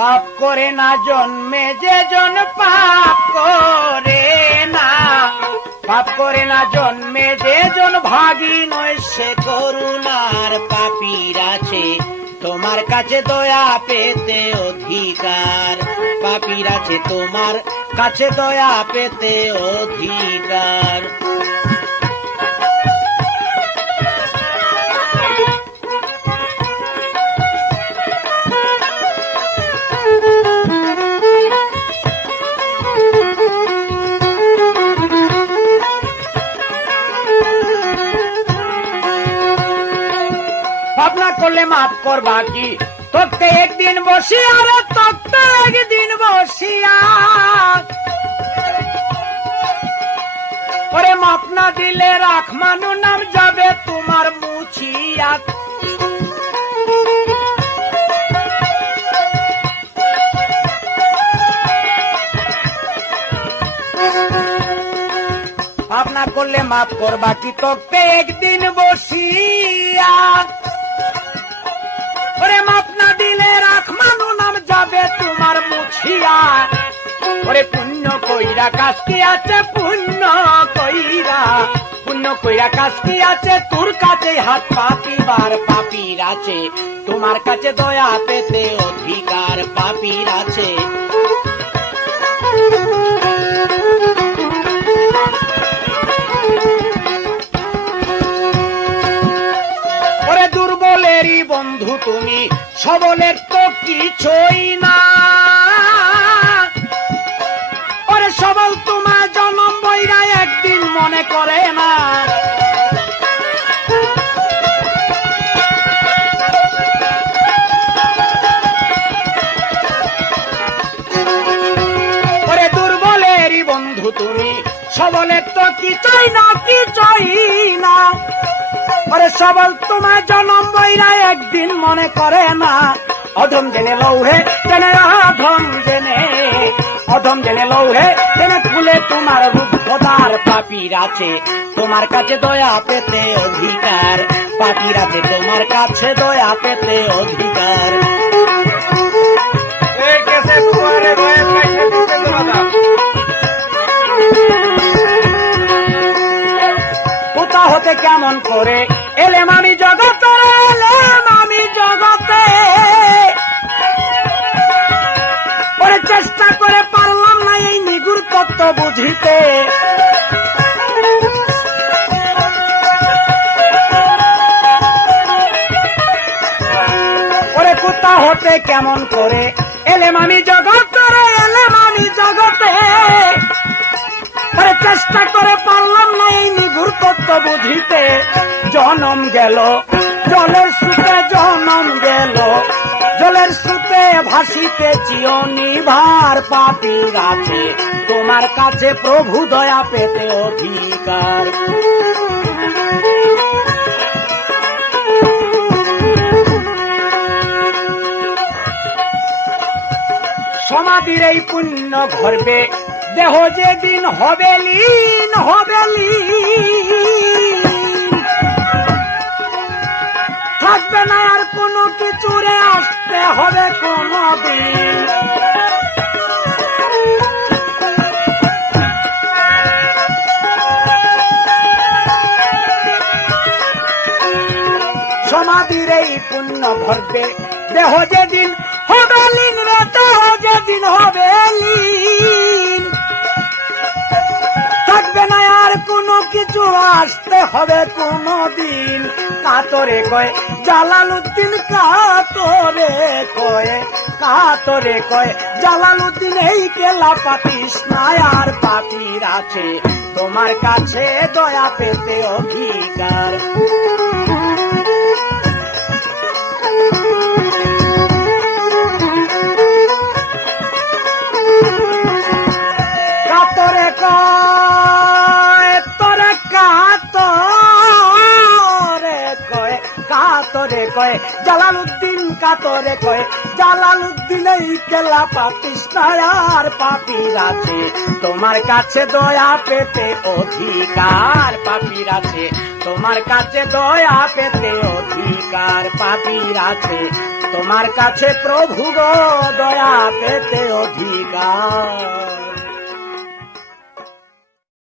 পাপ করে না জন্মে, যে জন পাপ করে না। পাপ করে না জন্মে, যে জন ভাগী নয়, সে করুণার পাপির আছে। তোমার কাছে দয়া পেতে অধিকার। পাপির আছে তোমার কাছে দয়া পেতে অধিকার। করলে মাফ করবা কি? তোকে একদিন বসিয়া রে, তোকে একদিন বসিয়া। ওরে মাপ না দিলে রাখ, মানু নাম যাবে তোমার মুছিয়া। মাপ না করলে মাফ করবা কি? তোকে একদিন বসিয়া। মুছিয়া ওরে পুণ্য কইরা কাজ আছে, পুণ্য কইরা। পুণ্য কইরা আছে, তোর কাছে হাত পাপিবার পাপির আছে। তোমার কাছে দয়া পেতে অধিকার পাপির আছে। দুর্বলেরই বন্ধু তুমি, সবলের তো কিছুই না। সবল তোমার জনম বইরা একদিন মনে করে না। বন্ধু তুমি, সবলের তো কিছুই না কিছুই না। সবল তোমার জনম বইরা একদিন মনে করে না। অধম জেনে লৌহে জেনে অধম জেনে লৌড়ে তেনে ফুলে তোমার খোদার পাপির আছে। তোমার কাছে দয়া পেতে অধিকার। পাপির আছে, তোমার কাছে দয়া পেতে অধিকার। বুঝিতে ওরে কোথা হতে কেমন করে? এলেম আমি জগতে এলেম আমি জগতে। পরে চেষ্টা করে পারলাম না এই নিগুর তত্ত্ব বুঝিতে। জনম গেল, জলের সুতে জনম গেল। জলের সুতে ভাসিতে চিয়নিভার পাপির আছে তোমার কাছে প্রভু দয়া পেতে অধিকার। সমাধির এই পুণ্য ভরবে। দেহ যেদিন হবে লীন হবে লীন। আসতে হবে কোনো দিন সমাধির এই পুণ্য ভরবে দেহ যেদিন হবে, লিঙ্গ দেহ যেদিন হবে লীন কিছু আসতে হবে কোনো দিন কাতরে কয় জালালুদ্দিন কাতরে কয় কাতরে কয় জালালুদ্দিন এই কেলা পাতিস না আর পাপির আছে। তোমার কাছে দয়া পেতে অধিকার। কয় জালালুদ্দিন কাতরে কয় জালালুদ্দিন এই কেলা পাতিস না আর পাপির আছে। তোমার কাছে দয়া পেতে অধিকার পাপির আছে। তোমার কাছে দয়া পেতে অধিকার পাপির আছে। তোমার কাছে প্রভু গো, দয়া পেতে অধিকার।